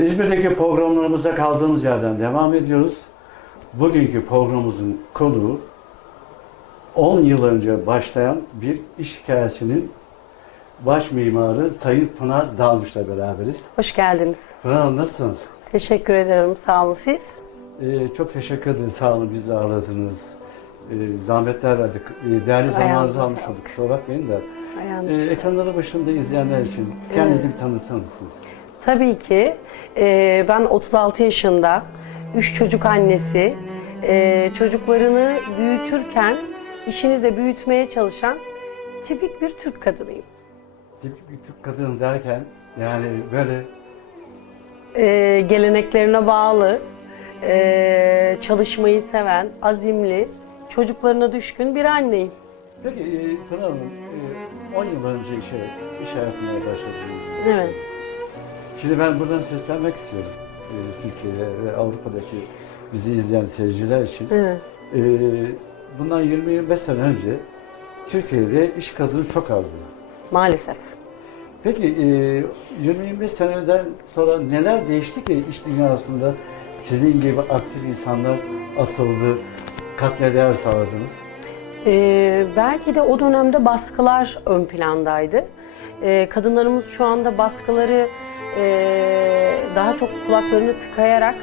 İzmir'deki programlarımızda kaldığımız yerden devam ediyoruz. Bugünkü programımızın konuğu 10 yıl önce başlayan bir iş hikayesinin baş mimarı Sayın Pınar Dalmış'la beraberiz. Hoş geldiniz. Pınar Hanım nasılsınız? Teşekkür ederim. Sağ olun siz. Ee, çok teşekkür ederiz. Sağ olun bizi ağırladınız. Ee, zahmetler verdik. Ee, değerli zamanınızı Ayağınıza almış olduk. Kusura bakmayın da. Ayağınız. Ee, ekranları başında izleyenler için kendinizi bir tanıtır mısınız? Tabii ki. E, ben 36 yaşında, 3 çocuk annesi, e, çocuklarını büyütürken işini de büyütmeye çalışan tipik bir Türk kadınıyım. Tipik bir Türk kadın derken yani böyle E, geleneklerine bağlı, e, çalışmayı seven, azimli, çocuklarına düşkün bir anneyim. Peki e, Pınar Hanım, e, 10 yıl önce işe, iş hayatına başladınız. Evet. Şimdi ben buradan seslenmek istiyorum. E, Türkiye'de ve Avrupa'daki bizi izleyen seyirciler için. Evet. E, bundan 20-25 sene önce Türkiye'de iş kadını çok azdı. Maalesef. Peki e, 20-25 seneden sonra neler değişti ki iş dünyasında sizin gibi aktif insanlar atıldı, katma değer sağladınız? Ee, belki de o dönemde baskılar ön plandaydı. Ee, kadınlarımız şu anda baskıları e, daha çok kulaklarını tıkayarak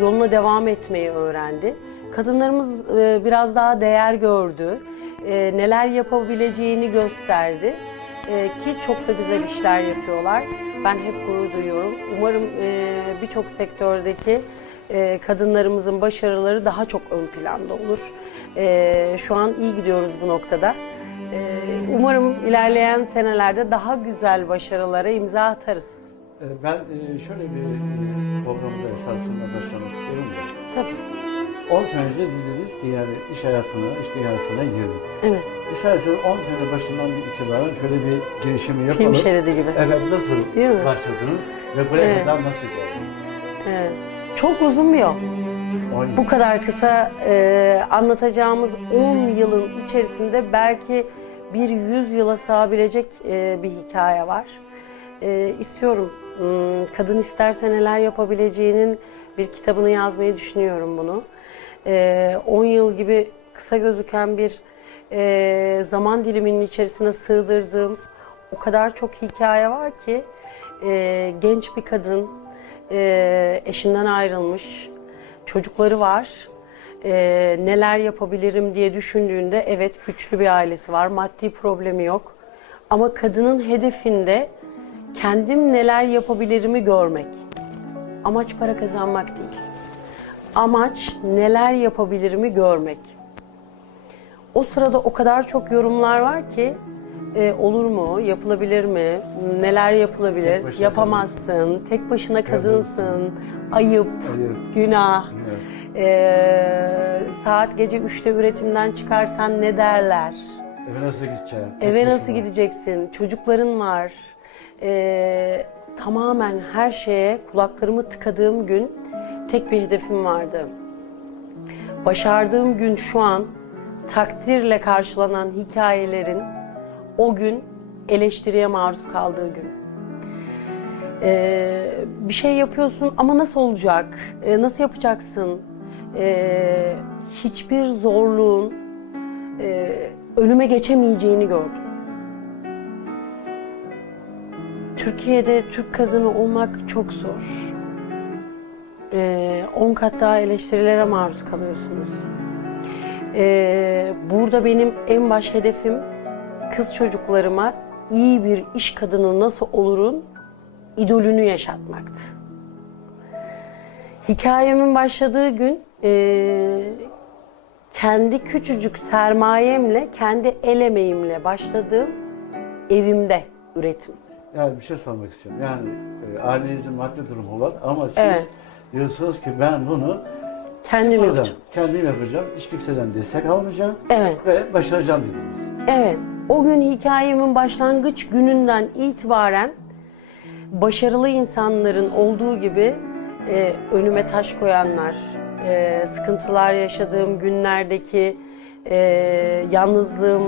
yoluna devam etmeyi öğrendi. Kadınlarımız e, biraz daha değer gördü, e, neler yapabileceğini gösterdi E, ki çok da güzel işler yapıyorlar. Ben hep gurur duyuyorum. Umarım e, birçok sektördeki e, kadınlarımızın başarıları daha çok ön planda olur. E, şu an iyi gidiyoruz bu noktada. E, umarım ilerleyen senelerde daha güzel başarılara imza atarız. E, Ben e, şöyle bir e, programda esasında başlamak istiyorum da. Tabii. 10 sene önce dediniz ki yani iş hayatına, iş dünyasına girdik. Evet. İsterseniz 10 sene başından bir itibaren şöyle bir girişimi yapalım. Film şeridi gibi. Evet nasıl Değil mi? başladınız ve buraya Evet. kadar nasıl geldiniz? Evet. Çok uzun bir yol. 10 yıl. Bu kadar kısa e, anlatacağımız 10 yılın içerisinde belki bir 100 yıla sığabilecek e, bir hikaye var. E, istiyorum. Hmm, Kadın isterse neler yapabileceğinin bir kitabını yazmayı düşünüyorum bunu. E, 10 yıl gibi kısa gözüken bir e, zaman diliminin içerisine sığdırdığım o kadar çok hikaye var ki e, genç bir kadın e, eşinden ayrılmış, çocukları var. E, neler yapabilirim diye düşündüğünde evet güçlü bir ailesi var, maddi problemi yok. Ama kadının hedefinde kendim neler yapabilirimi görmek. Amaç para kazanmak değil. Amaç neler yapabilirimi görmek. O sırada o kadar çok yorumlar var ki e, olur mu, yapılabilir mi, neler yapılabilir, Tek yapamazsın, tek başına kadınsın, Kadınsın. ayıp, Ayıp. günah, Evet. e, saat gece 3'te üretimden çıkarsan ne derler, Eve nasıl gideceğim? Tek eve nasıl gideceksin, çocukların var. E, tamamen her şeye kulaklarımı tıkadığım gün tek bir hedefim vardı. Başardığım gün şu an takdirle karşılanan hikayelerin o gün eleştiriye maruz kaldığı gün. Ee, bir şey yapıyorsun ama nasıl olacak? Ee, nasıl yapacaksın? Ee, hiçbir zorluğun e, önüme geçemeyeceğini gördüm. Türkiye'de Türk kadını olmak çok zor. Ee, 10 kat daha eleştirilere maruz kalıyorsunuz. Ee, burada benim en baş hedefim kız çocuklarıma iyi bir iş kadını nasıl olurun idolünü yaşatmaktı. Hikayemin başladığı gün ee, kendi küçücük sermayemle, kendi el emeğimle başladığım evimde üretim. Yani bir şey sormak istiyorum. Yani e, ailenizin maddi durumu var ama siz Evet. diyorsunuz ki ben bunu Kendim sıfırdan, yapacağım. kendim yapacağım. Hiç kimseden destek almayacağım Evet. ve başaracağım dediniz. Evet, o gün hikayemin başlangıç gününden itibaren başarılı insanların olduğu gibi e, önüme taş koyanlar, e, sıkıntılar yaşadığım günlerdeki e, yalnızlığım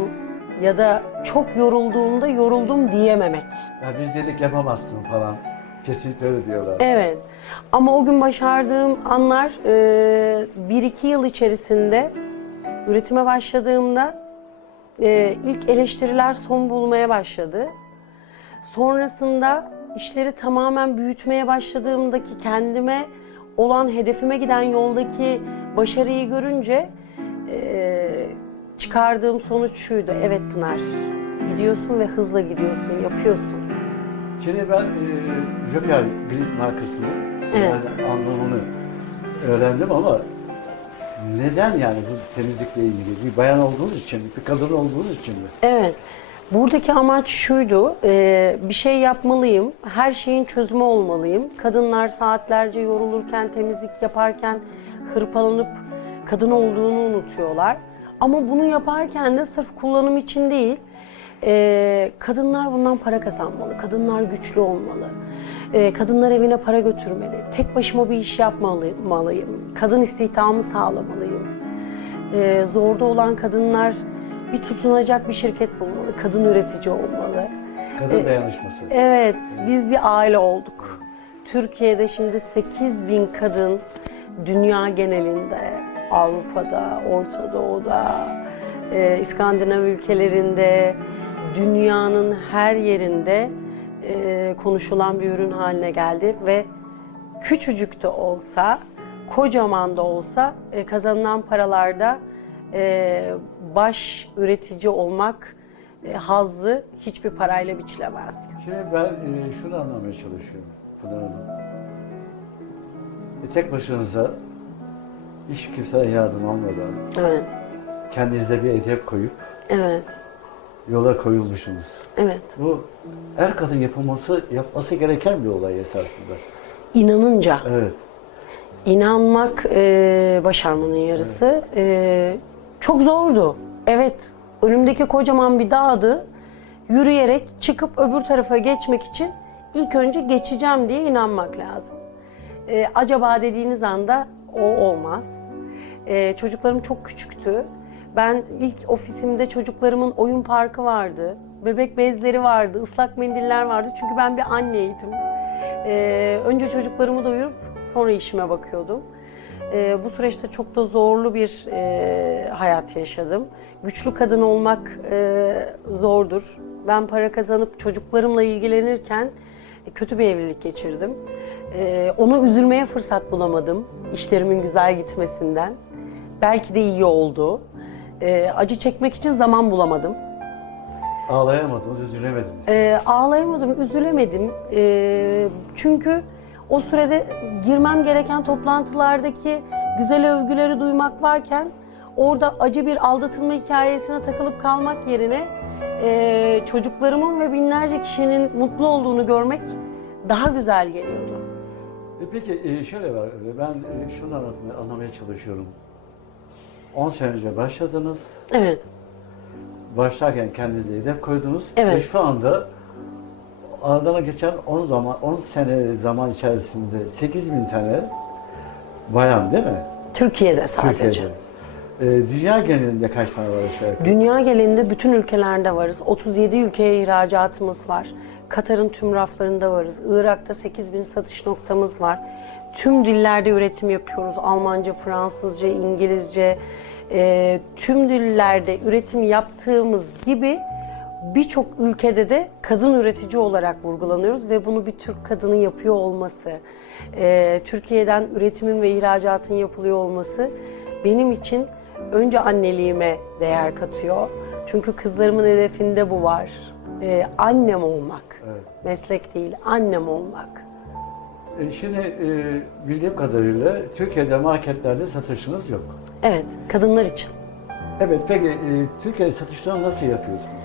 ya da çok yorulduğumda yoruldum diyememek. Ya biz dedik yapamazsın falan. Kesinlikle öyle diyorlar. Evet. Ama o gün başardığım anlar e, bir iki yıl içerisinde üretime başladığımda e, ilk eleştiriler son bulmaya başladı. Sonrasında işleri tamamen büyütmeye başladığımdaki kendime olan hedefime giden yoldaki başarıyı görünce e, çıkardığım sonuç şuydu. Evet Pınar, gidiyorsun ve hızla gidiyorsun, yapıyorsun. Şimdi ben e, Joker bir markasını Evet. yani anlamını öğrendim ama neden yani bu temizlikle ilgili? Bir bayan olduğunuz için, bir kadın olduğunuz için mi? Evet. Buradaki amaç şuydu, e, bir şey yapmalıyım, her şeyin çözümü olmalıyım. Kadınlar saatlerce yorulurken, temizlik yaparken hırpalanıp kadın olduğunu unutuyorlar. Ama bunu yaparken de sırf kullanım için değil, e, kadınlar bundan para kazanmalı, kadınlar güçlü olmalı. E, kadınlar evine para götürmeli, tek başıma bir iş yapmalıyım, kadın istihdamı sağlamalıyım. Ee, zorda olan kadınlar bir tutunacak bir şirket bulmalı, kadın üretici olmalı. Kadın dayanışması. Evet, biz bir aile olduk. Türkiye'de şimdi 8 bin kadın dünya genelinde, Avrupa'da, Orta Doğu'da, e, İskandinav ülkelerinde, dünyanın her yerinde e, konuşulan bir ürün haline geldi ve küçücük de olsa, kocaman da olsa e, kazanılan paralarda e, baş üretici olmak e, hazzı hiçbir parayla biçilemez. Şimdi ben e, şunu anlamaya çalışıyorum Pınar Hanım. E, tek başınıza hiç kimseye yardım almadan Evet, kendinizde bir hedef koyup evet, yola koyulmuşsunuz. evet. Bu her kadın yapılması, yapması gereken bir olay esasında. İnanınca, Evet. inanmak e, başarmanın yarısı. E, çok zordu. Evet, önümdeki kocaman bir dağdı. Yürüyerek çıkıp öbür tarafa geçmek için ilk önce geçeceğim diye inanmak lazım. E, acaba dediğiniz anda o olmaz. E, çocuklarım çok küçüktü. Ben ilk ofisimde çocuklarımın oyun parkı vardı. Bebek bezleri vardı, ıslak mendiller vardı. Çünkü ben bir anneydim. E, önce çocuklarımı doyurup sonra işime bakıyordum. E, bu süreçte çok da zorlu bir e, hayat yaşadım. Güçlü kadın olmak e, zordur. Ben para kazanıp çocuklarımla ilgilenirken e, kötü bir evlilik geçirdim. E, onu üzülmeye fırsat bulamadım işlerimin güzel gitmesinden. Belki de iyi oldu. E, acı çekmek için zaman bulamadım. Ağlayamadınız, üzülemediniz. E, ağlayamadım, üzülemedim. E, çünkü o sürede girmem gereken toplantılardaki güzel övgüleri duymak varken orada acı bir aldatılma hikayesine takılıp kalmak yerine e, çocuklarımın ve binlerce kişinin mutlu olduğunu görmek daha güzel geliyordu. E peki e, şöyle var, ben e, şunu anlatmaya, anlamaya çalışıyorum. 10 sene önce başladınız, Evet, başlarken kendinize hedef koydunuz Evet. ve şu anda aradan geçen 10 zaman 10 sene zaman içerisinde 8 bin tane bayan değil mi? Türkiye'de sadece. Türkiye'de. E, dünya genelinde kaç tane var aşağı yukarı? Dünya genelinde bütün ülkelerde varız. 37 ülkeye ihracatımız var. Katar'ın tüm raflarında varız. Irak'ta 8 bin satış noktamız var. Tüm dillerde üretim yapıyoruz. Almanca, Fransızca, İngilizce. Ee, tüm dillerde üretim yaptığımız gibi birçok ülkede de kadın üretici olarak vurgulanıyoruz ve bunu bir Türk kadını yapıyor olması, e, Türkiye'den üretimin ve ihracatın yapılıyor olması benim için önce anneliğime değer katıyor. Çünkü kızlarımın hedefinde bu var. E, annem olmak, Evet. meslek değil, annem olmak. E, şimdi e, bildiğim kadarıyla Türkiye'de marketlerde satışınız yok. Evet, kadınlar için. Evet peki e, Türkiye'de satışlarını nasıl yapıyorsunuz?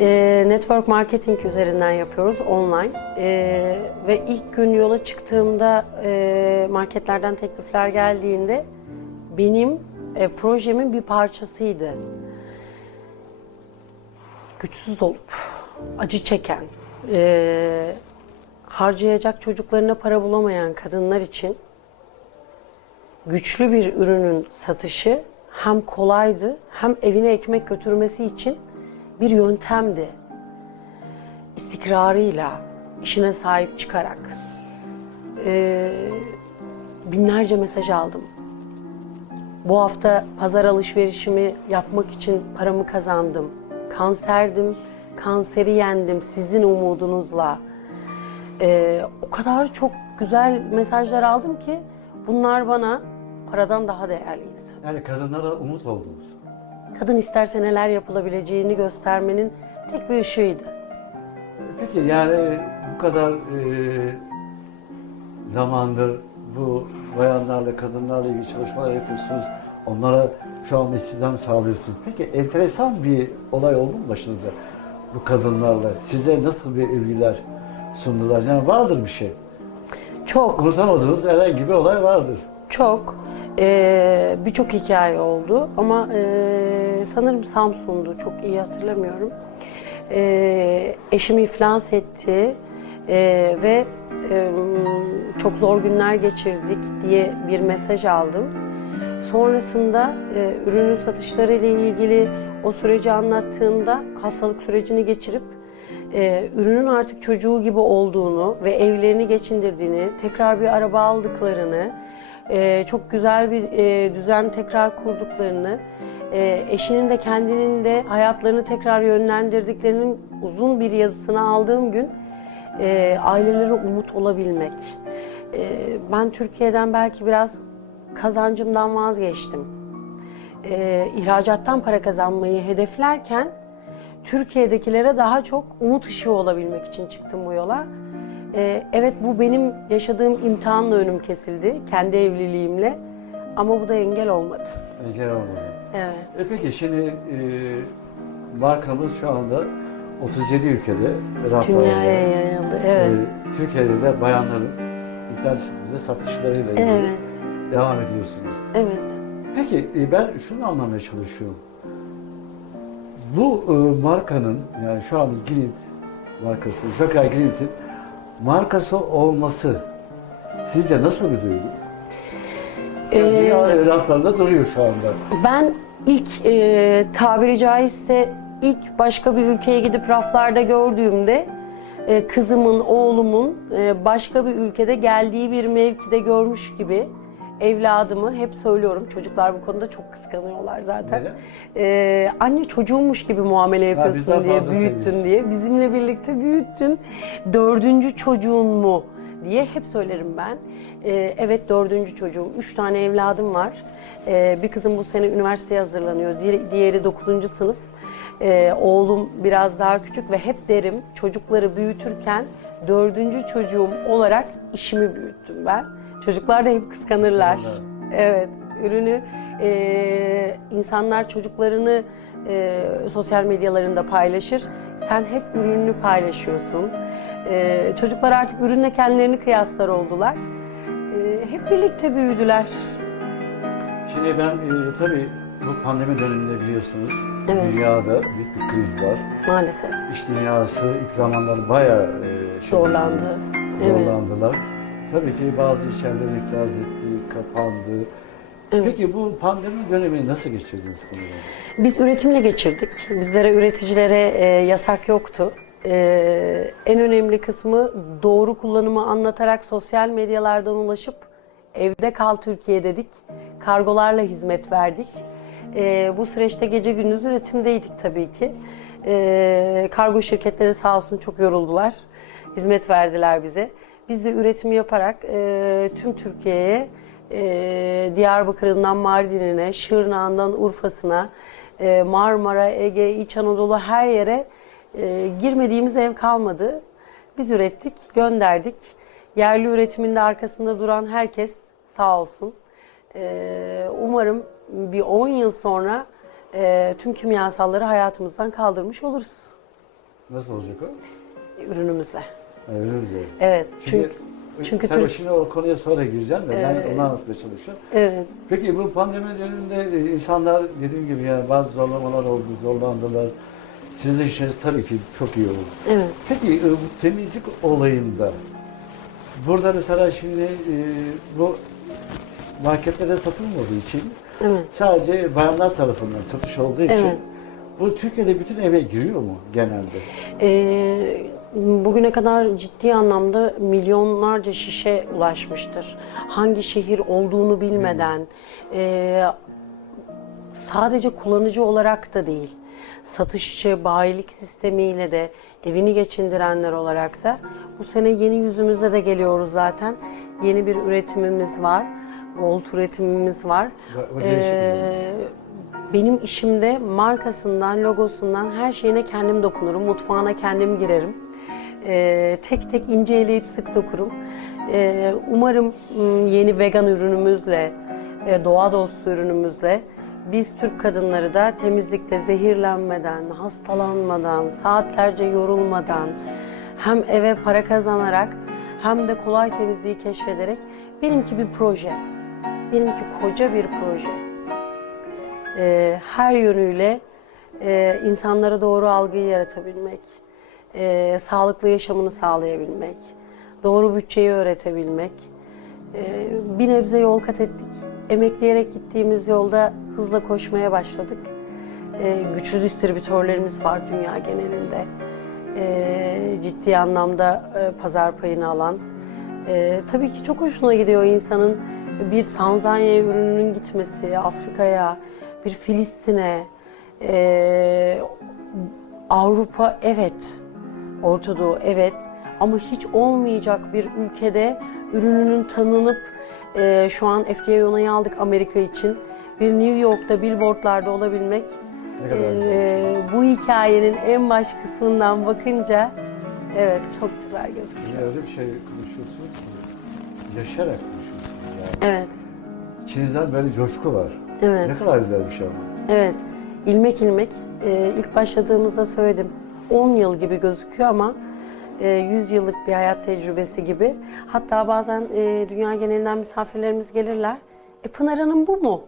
E, network marketing üzerinden yapıyoruz online E, ve ilk gün yola çıktığımda e, marketlerden teklifler geldiğinde benim e, projemin bir parçasıydı. Güçsüz olup acı çeken, e, harcayacak çocuklarına para bulamayan kadınlar için güçlü bir ürünün satışı hem kolaydı hem evine ekmek götürmesi için bir yöntemdi. İstikrarıyla, işine sahip çıkarak, e, binlerce mesaj aldım. Bu hafta pazar alışverişimi yapmak için paramı kazandım. Kanserdim, kanseri yendim sizin umudunuzla. Ee, o kadar çok güzel mesajlar aldım ki bunlar bana paradan daha değerliydi. Yani kadınlara umut oldunuz. Kadın isterse neler yapılabileceğini göstermenin tek bir ışığıydı. Peki yani bu kadar e, zamandır bu bayanlarla, kadınlarla ilgili çalışmalar yapıyorsunuz. Onlara şu an istihdam sağlıyorsunuz. Peki enteresan bir olay oldu mu başınıza bu kadınlarla? Size nasıl bir övgüler sundular? Yani vardır bir şey. Çok, Unutamadığınız herhangi bir olay vardır. çok ee, birçok hikaye oldu ama ee, sanırım Samsun'du çok iyi hatırlamıyorum. Ee, eşim iflas etti ee, ve ee, çok zor günler geçirdik diye bir mesaj aldım. Sonrasında e, ürünün satışları ile ilgili o süreci anlattığında hastalık sürecini geçirip e, ürünün artık çocuğu gibi olduğunu ve evlerini geçindirdiğini, tekrar bir araba aldıklarını, e, çok güzel bir e, düzen tekrar kurduklarını, e, eşinin de kendinin de hayatlarını tekrar yönlendirdiklerinin uzun bir yazısını aldığım gün e, ailelere umut olabilmek. E, ben Türkiye'den belki biraz kazancımdan vazgeçtim. E, ihracattan para kazanmayı hedeflerken Türkiye'dekilere daha çok umut ışığı olabilmek için çıktım bu yola. E, evet bu benim yaşadığım imtihanla önüm kesildi kendi evliliğimle ama bu da engel olmadı. Engel olmadı. Evet. E peki şimdi e, markamız şu anda 37 ülkede raflarda. Dünyaya yayıldı. Evet. E, Türkiye'de de bayanların internet sitesinde satışlarıyla Evet. devam ediyorsunuz. Evet. Peki e, ben şunu anlamaya çalışıyorum. Bu e, markanın yani şu an Gilit markası, Joker Gilit'in markası olması sizce nasıl bir duygu? Ee, Dünya raflarında duruyor şu anda. Ben ilk e, tabiri caizse ilk başka bir ülkeye gidip raflarda gördüğümde e, kızımın, oğlumun e, başka bir ülkede geldiği bir mevkide görmüş gibi evladımı hep söylüyorum. Çocuklar bu konuda çok kıskanıyorlar zaten. Neden? E, anne çocuğummuş gibi muamele yapıyorsun bizden diye, fazla büyüttün seviyorsun. diye. Bizimle birlikte büyüttün. Dördüncü çocuğun mu diye hep söylerim ben. E, evet dördüncü çocuğum. Üç tane evladım var. E, bir kızım bu sene üniversiteye hazırlanıyor. Di- Diğeri dokuzuncu sınıf. E, oğlum biraz daha küçük ve hep derim çocukları büyütürken dördüncü çocuğum olarak işimi büyüttüm ben. Çocuklar da hep kıskanırlar. Kıskanırlar. Evet, ürünü e, insanlar çocuklarını e, sosyal medyalarında paylaşır. Sen hep ürününü paylaşıyorsun. E, çocuklar artık ürünle kendilerini kıyaslar oldular. E, hep birlikte büyüdüler. Şimdi ben e, tabii bu pandemi döneminde biliyorsunuz Evet. dünyada büyük bir kriz var. Maalesef İş dünyası ilk zamanlar bayağı e, şey- zorlandı. Evet. zorlandılar. Tabii ki bazı iş yerleri iflas etti, kapandı. Evet. Peki bu pandemi dönemini nasıl geçirdiniz? Biz üretimle geçirdik. Bizlere üreticilere e, yasak yoktu. E, en önemli kısmı doğru kullanımı anlatarak sosyal medyalardan ulaşıp evde kal Türkiye dedik. Kargolarla hizmet verdik. E, bu süreçte gece gündüz üretimdeydik tabii ki. E, kargo şirketleri sağ olsun çok yoruldular. Hizmet verdiler bize. Biz de üretimi yaparak e, tüm Türkiye'ye e, Diyarbakır'ından Mardin'ine, Şırnağ'ından Urfa'sına, e, Marmara, Ege, İç Anadolu her yere e, girmediğimiz ev kalmadı. Biz ürettik, gönderdik. Yerli üretiminde arkasında duran herkes sağ olsun. E, umarım bir 10 yıl sonra e, tüm kimyasalları hayatımızdan kaldırmış oluruz Nasıl olacak o? ürünümüzle. Öyle mi? Evet. Çünkü, Çünkü çünkü tabii Türk- şimdi o konuya sonra gireceğim de Evet. ben onu anlatmaya çalışıyorum. evet. Peki bu pandemi döneminde e, insanlar dediğim gibi yani bazı zorlamalar oldu, zorlandılar. Sizin işiniz tabii ki çok iyi oldu. Evet. Peki e, bu temizlik olayında burada mesela şimdi e, bu marketlerde satılmadığı için Evet. sadece bayanlar tarafından satış olduğu için Evet. bu Türkiye'de bütün eve giriyor mu genelde? Ee, bugüne kadar ciddi anlamda milyonlarca şişe ulaşmıştır. Hangi şehir olduğunu bilmeden, e, sadece kullanıcı olarak da değil, satışçı, bayilik sistemiyle de evini geçindirenler olarak da bu sene yeni yüzümüzde de geliyoruz zaten. Yeni bir üretimimiz var. Volt üretimimiz var. Ee, benim işimde markasından, logosundan her şeyine kendim dokunurum. Mutfağına kendim girerim. Ee, tek tek ince eleyip sık dokurum. Ee, umarım yeni vegan ürünümüzle, e, doğa dostu ürünümüzle biz Türk kadınları da temizlikte zehirlenmeden, hastalanmadan, saatlerce yorulmadan hem eve para kazanarak hem de kolay temizliği keşfederek benimki bir proje. Benimki koca bir proje e, her yönüyle e, insanlara doğru algıyı yaratabilmek, e, sağlıklı yaşamını sağlayabilmek, doğru bütçeyi öğretebilmek. E, bir nebze yol kat ettik. Emekleyerek gittiğimiz yolda hızla koşmaya başladık. E, güçlü distribütörlerimiz var dünya genelinde. E, ciddi anlamda e, pazar payını alan. E, tabii ki çok hoşuna gidiyor insanın bir Tanzanya ürününün gitmesi, Afrika'ya, bir Filistin'e, e, Avrupa evet, Orta Doğu evet ama hiç olmayacak bir ülkede ürününün tanınıp e, şu an FDA onayı aldık Amerika için. Bir New York'ta billboardlarda olabilmek Ne kadar e, bu hikayenin en baş kısmından bakınca evet çok güzel gözüküyor. Öyle bir şey konuşuyorsunuz ki yaşayarak konuşuyorsunuz yani. Evet, İçinizden böyle coşku var. evet. Ne kadar güzel bir şey ama. Evet, ilmek ilmek. Ee, ilk başladığımızda söyledim. 10 yıl gibi gözüküyor ama e, 100 yıllık bir hayat tecrübesi gibi. Hatta bazen e, dünya genelinden misafirlerimiz gelirler. E Pınar Hanım bu mu?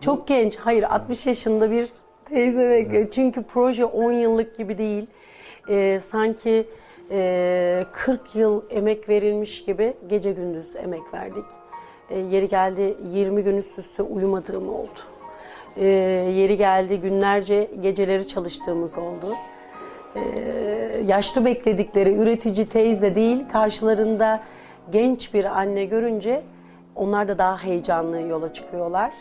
Çok genç. Hayır 60 yaşında bir teyze bekliyor. Çünkü proje 10 yıllık gibi değil. E, sanki e, 40 yıl emek verilmiş gibi gece gündüz emek verdik. E, yeri geldi 20 gün üst üste uyumadığım oldu. E, yeri geldi günlerce geceleri çalıştığımız oldu. Yaşlı bekledikleri üretici teyze değil karşılarında genç bir anne görünce onlar da daha heyecanlı yola çıkıyorlar.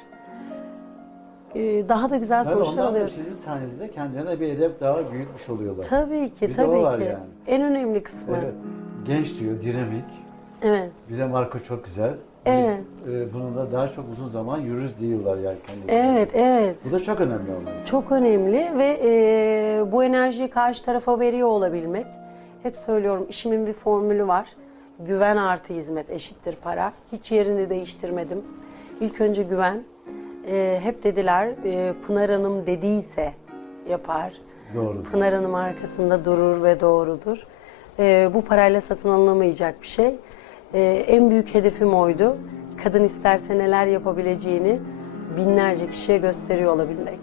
E, daha da güzel Yani sonuçlar onlar da alıyoruz. sizin sayenizde kendilerine bir hedef daha büyütmüş oluyorlar. Tabii ki, Bir de o tabii var ki. yani. En önemli kısmı. Evet. Genç diyor, dinamik. Evet. Bir de marka çok güzel. Biz, Evet. e, bununla daha çok uzun zaman yürürüz diyorlar yani kendileri. Evet, evet. Bu da çok önemli olmalı. Çok önemli ve e, bu enerjiyi karşı tarafa veriyor olabilmek. Hep söylüyorum işimin bir formülü var. Güven artı hizmet eşittir para. Hiç yerini değiştirmedim. İlk önce güven. E, hep dediler e, Pınar Hanım dediyse yapar. Doğru. Pınar Hanım arkasında durur ve doğrudur. E, bu parayla satın alınamayacak bir şey. E, en büyük hedefim oydu. Kadın isterse neler yapabileceğini binlerce kişiye gösteriyor olabilmek.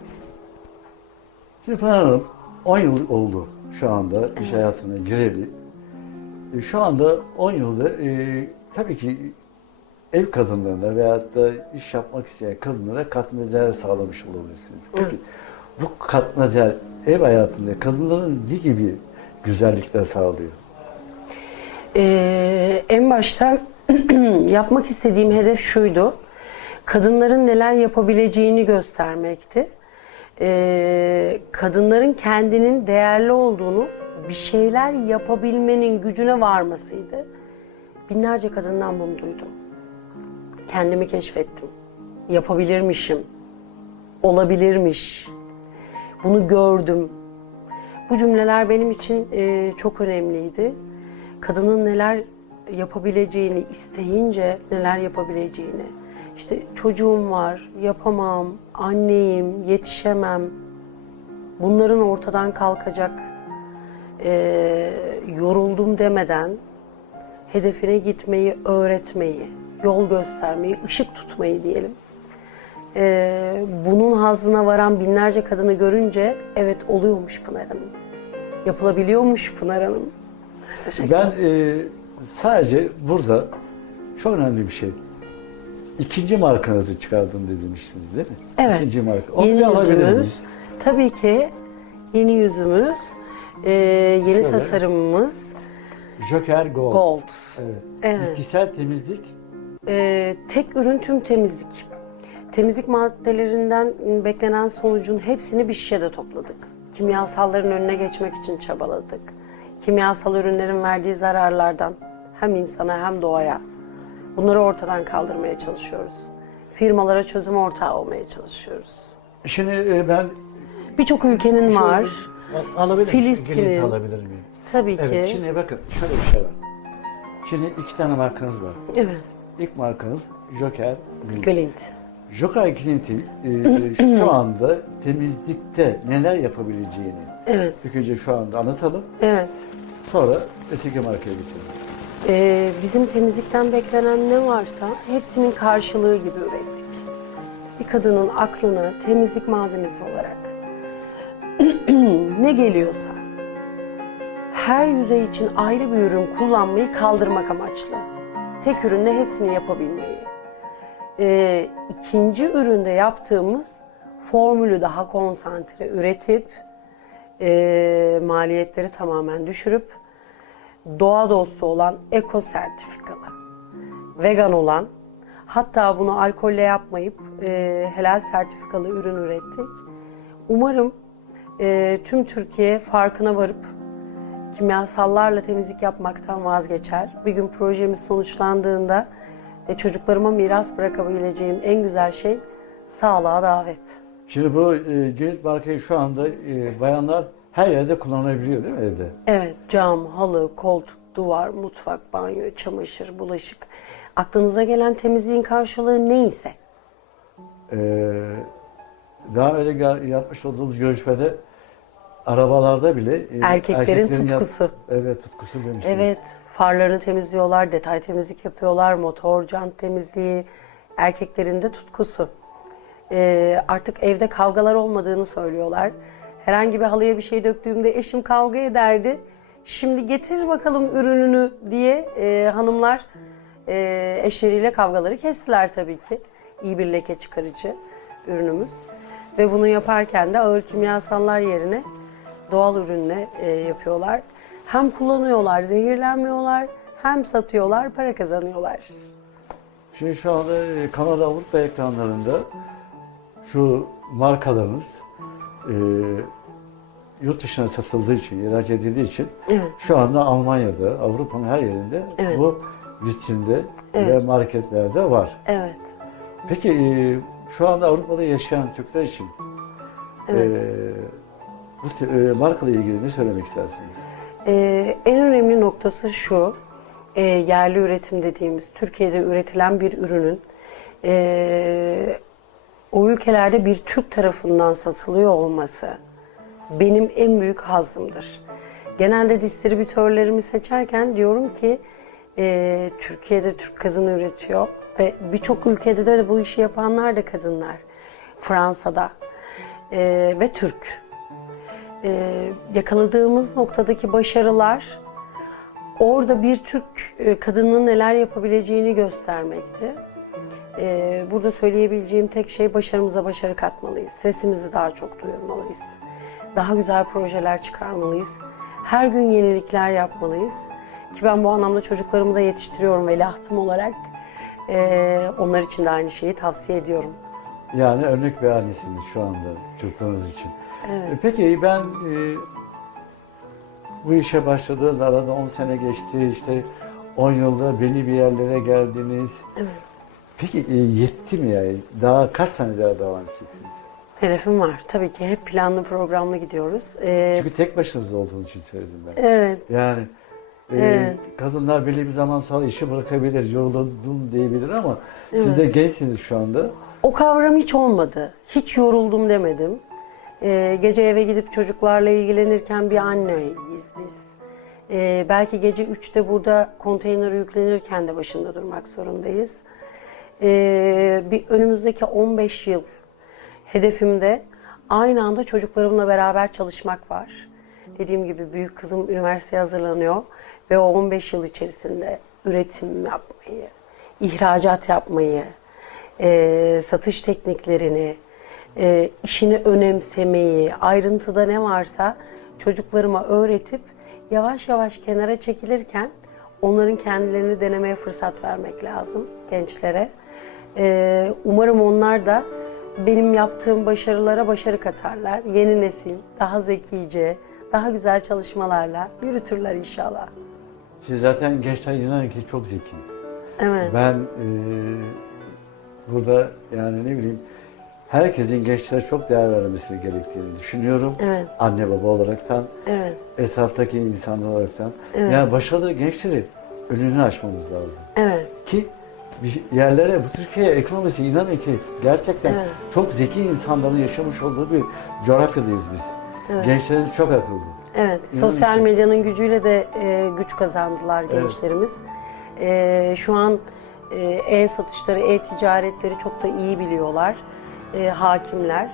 Pınar Hanım 10 yıl oldu şu anda iş hayatına gireli. E, Şu anda 10 yılda e, tabii ki ev kadınlarına veyahut da iş yapmak isteyen kadınlara katma değer sağlamış olabilirsiniz. Peki bu katma değer ev hayatında kadınların ne gibi güzellikler sağlıyor? Ee, en başta yapmak istediğim hedef şuydu. Kadınların neler yapabileceğini göstermekti. Ee, kadınların kendinin değerli olduğunu, bir şeyler yapabilmenin gücüne varmasıydı. Binlerce kadından bunu duydum. Kendimi keşfettim. Yapabilirmişim. Olabilirmiş. Bunu gördüm. Bu cümleler benim için e, çok önemliydi. Kadının neler yapabileceğini, isteyince neler yapabileceğini. İşte çocuğum var, yapamam, anneyim, yetişemem. Bunların ortadan kalkacak, e, yoruldum demeden hedefine gitmeyi öğretmeyi, yol göstermeyi, ışık tutmayı diyelim. E, bunun hazzına varan binlerce kadını görünce evet oluyormuş Pınar Hanım. Yapılabiliyormuş Pınar Hanım. Teşekkür Ben e, sadece burada çok önemli bir şey. İkinci markanızı çıkardım demiştiniz değil mi? Evet. İkinci marka. Onu Yeni alabilir miyiz? Tabii ki yeni yüzümüz. Ee, yeni Şöyle. tasarımımız Joker Gold. Gold. Evet. Evet. Bitkisel temizlik Ee, tek ürün tüm temizlik. Temizlik maddelerinden beklenen sonucun hepsini bir şişede topladık. Kimyasalların önüne geçmek için çabaladık. Kimyasal ürünlerin verdiği zararlardan hem insana hem doğaya bunları ortadan kaldırmaya çalışıyoruz. Firmalara çözüm ortağı olmaya çalışıyoruz. Şimdi e, ben Birçok ülkenin Şöyle var. bir- alabilir miyim? Filistin'in. Alabilir miyim? Tabii ki. Evet, şimdi bakın şöyle bir şey var. Şimdi iki tane markanız var. Evet. İlk markanız Joker Glint. Glint. Joker Glint'in e, şu anda temizlikte neler yapabileceğini Evet. ilk önce şu anda anlatalım. Evet. Sonra öteki markaya geçelim. Ee, bizim temizlikten beklenen ne varsa hepsinin karşılığı gibi ürettik. Bir kadının aklına temizlik malzemesi olarak ne geliyorsa her yüzey için ayrı bir ürün kullanmayı kaldırmak amaçlı. Tek ürünle hepsini yapabilmeyi. Ee, ikinci üründe yaptığımız formülü daha konsantre üretip ee, maliyetleri tamamen düşürüp doğa dostu olan eko sertifikalı, vegan olan, hatta bunu alkolle yapmayıp e, helal sertifikalı ürün ürettik. Umarım e, tüm Türkiye farkına varıp kimyasallarla temizlik yapmaktan vazgeçer. Bir gün projemiz sonuçlandığında e, çocuklarıma miras bırakabileceğim en güzel şey sağlığa davet. Şimdi bu e, Glint markayı şu anda e, bayanlar her yerde kullanabiliyor değil mi evde? Evet, cam, halı, koltuk, duvar, mutfak, banyo, çamaşır, bulaşık. Aklınıza gelen temizliğin karşılığı neyse. Ee, daha önce yapmış olduğumuz görüşmede arabalarda bile e, Erkeklerin tutkusu. evet tutkusu demiştiniz. Evet, farlarını temizliyorlar, detay temizlik yapıyorlar, motor, jant temizliği. Erkeklerin de tutkusu. Ee, artık evde kavgalar olmadığını söylüyorlar. Herhangi bir halıya bir şey döktüğümde eşim kavga ederdi. Şimdi getir bakalım ürününü diye e, hanımlar e, eşleriyle kavgaları kestiler tabii ki. İyi bir leke çıkarıcı ürünümüz. Ve bunu yaparken de ağır kimyasallar yerine doğal ürünle e, yapıyorlar. Hem kullanıyorlar, zehirlenmiyorlar, hem satıyorlar, para kazanıyorlar. Şimdi şu anda e, Kanada Avrupa ekranlarında şu markalarımız e, yurt dışına satıldığı için, ihraç edildiği için Evet. şu anda Almanya'da, Avrupa'nın her yerinde Evet. bu vitrinde ve Evet. marketlerde var. Evet. Peki e, şu anda Avrupa'da yaşayan Türkler için e, bu te- e, markayla ilgili ne söylemek istersiniz? Ee, en önemli noktası şu, e, yerli üretim dediğimiz Türkiye'de üretilen bir ürünün e, o ülkelerde bir Türk tarafından satılıyor olması benim en büyük hazzımdır. Genelde distribütörlerimi seçerken diyorum ki e, Türkiye'de Türk kadını üretiyor ve birçok ülkede de bu işi yapanlar da kadınlar. Fransa'da e, ve Türk e, yakaladığımız noktadaki başarılar orada bir Türk e, kadının neler yapabileceğini göstermekti. E, burada söyleyebileceğim tek şey başarımıza başarı katmalıyız. Sesimizi daha çok duyurmalıyız. Daha güzel projeler çıkarmalıyız. Her gün yenilikler yapmalıyız. Ki ben bu anlamda çocuklarımı da yetiştiriyorum veliahtım olarak. E, onlar için de aynı şeyi tavsiye ediyorum. Yani örnek bir annesiniz şu anda çocuklarınız için. Evet. E, Peki ben e, bu işe başladığında arada 10 sene geçti işte 10 yılda belli bir yerlere geldiniz. Evet. Peki e, yetti mi yani? Daha kaç sene daha devam edeceksiniz? Hedefim var. Tabii ki hep planlı programlı gidiyoruz. E, Çünkü tek başınızda olduğunuz için söyledim ben. evet. Yani e, Evet. kadınlar belli bir zaman sonra işi bırakabilir, yoruldum diyebilir ama siz de gençsiniz şu anda. O kavram hiç olmadı. Hiç yoruldum demedim. Ee, gece eve gidip çocuklarla ilgilenirken bir anneyiz biz. Ee, belki gece 3'te burada konteyner yüklenirken de başında durmak zorundayız. Ee, bir önümüzdeki 15 yıl hedefimde aynı anda çocuklarımla beraber çalışmak var. Dediğim gibi büyük kızım üniversiteye hazırlanıyor ve o 15 yıl içerisinde üretim yapmayı, ihracat yapmayı, e, satış tekniklerini, e, işini önemsemeyi, ayrıntıda ne varsa çocuklarıma öğretip yavaş yavaş kenara çekilirken onların kendilerini denemeye fırsat vermek lazım gençlere. Ee, umarım onlar da benim yaptığım başarılara başarı katarlar. Yeni nesil daha zekice, daha güzel çalışmalarla yürütürler inşallah. Siz zaten gençler inanın ki çok zeki. Evet. Ben e, burada yani ne bileyim herkesin gençlere çok değer vermesi gerektiğini düşünüyorum. Evet. Anne baba olaraktan, Evet. etraftaki insanlar olaraktan. Evet. Yani başarılı gençleri önünü açmamız lazım. Evet. Ki bir yerlere, bu Türkiye ekonomisi inanın ki gerçekten Evet. çok zeki insanların yaşamış olduğu bir coğrafyadayız biz. Evet. Gençlerimiz çok akıllı. Evet, İnanın sosyal ki- medyanın gücüyle de e, güç kazandılar Evet. gençlerimiz. E, şu an e, e-satışları, e-ticaretleri çok da iyi biliyorlar e, hakimler.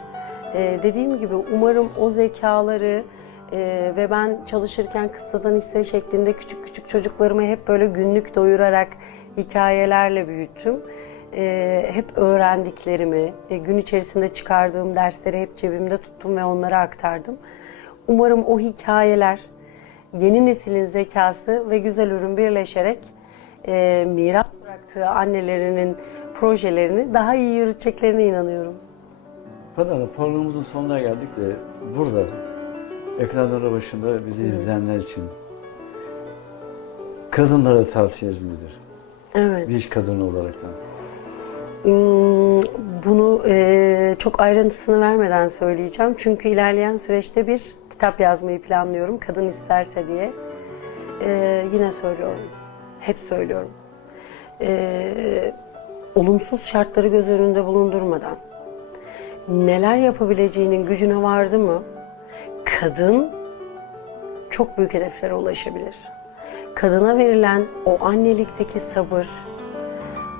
E, dediğim gibi umarım o zekaları e, ve ben çalışırken kıssadan hisse şeklinde küçük küçük çocuklarımı hep böyle günlük doyurarak hikayelerle büyüttüm. E, hep öğrendiklerimi, e, gün içerisinde çıkardığım dersleri hep cebimde tuttum ve onlara aktardım. Umarım o hikayeler yeni neslin zekası ve güzel ürün birleşerek e, miras bıraktığı annelerinin projelerini daha iyi yürüteceklerine inanıyorum. Hanım, programımızın sonuna geldik de burada ekranları başında bizi izleyenler için kadınlara tavsiyeniz nedir? Evet. Bir iş kadını olarak. Hmm, Bunu e, çok ayrıntısını vermeden söyleyeceğim. Çünkü ilerleyen süreçte bir kitap yazmayı planlıyorum. Kadın isterse diye. E, yine söylüyorum. Hep söylüyorum. E, olumsuz şartları göz önünde bulundurmadan neler yapabileceğinin gücüne vardı mı kadın çok büyük hedeflere ulaşabilir. Kadına verilen o annelikteki sabır,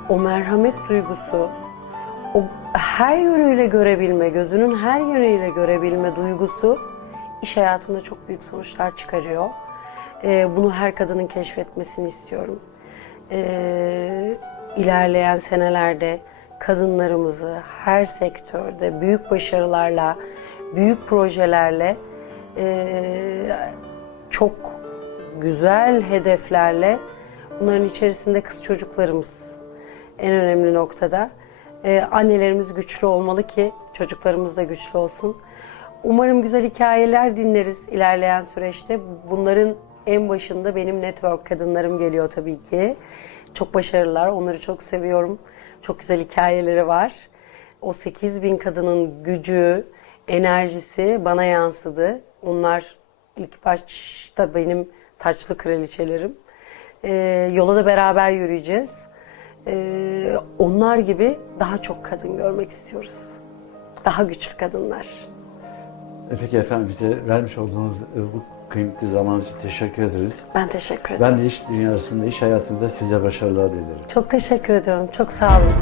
o merhamet duygusu, o her yönüyle görebilme, gözünün her yönüyle görebilme duygusu iş hayatında çok büyük sonuçlar çıkarıyor. Ee, bunu her kadının keşfetmesini istiyorum. Ee, ilerleyen senelerde kadınlarımızı her sektörde büyük başarılarla, büyük projelerle, ee, çok güzel hedeflerle bunların içerisinde kız çocuklarımız en önemli noktada. Ee, annelerimiz güçlü olmalı ki çocuklarımız da güçlü olsun. Umarım güzel hikayeler dinleriz ilerleyen süreçte. Bunların en başında benim network kadınlarım geliyor tabii ki. Çok başarılılar, onları çok seviyorum. Çok güzel hikayeleri var. O 8 bin kadının gücü, enerjisi bana yansıdı. Onlar ilk başta benim taçlı kraliçelerim. Ee, yola da beraber yürüyeceğiz. Ee, onlar gibi daha çok kadın görmek istiyoruz. Daha güçlü kadınlar. E Peki efendim bize vermiş olduğunuz e, bu kıymetli zamanınız için teşekkür ederiz. Ben teşekkür ederim. Ben de iş dünyasında, iş hayatında size başarılar dilerim. Çok teşekkür ediyorum. Çok sağ olun.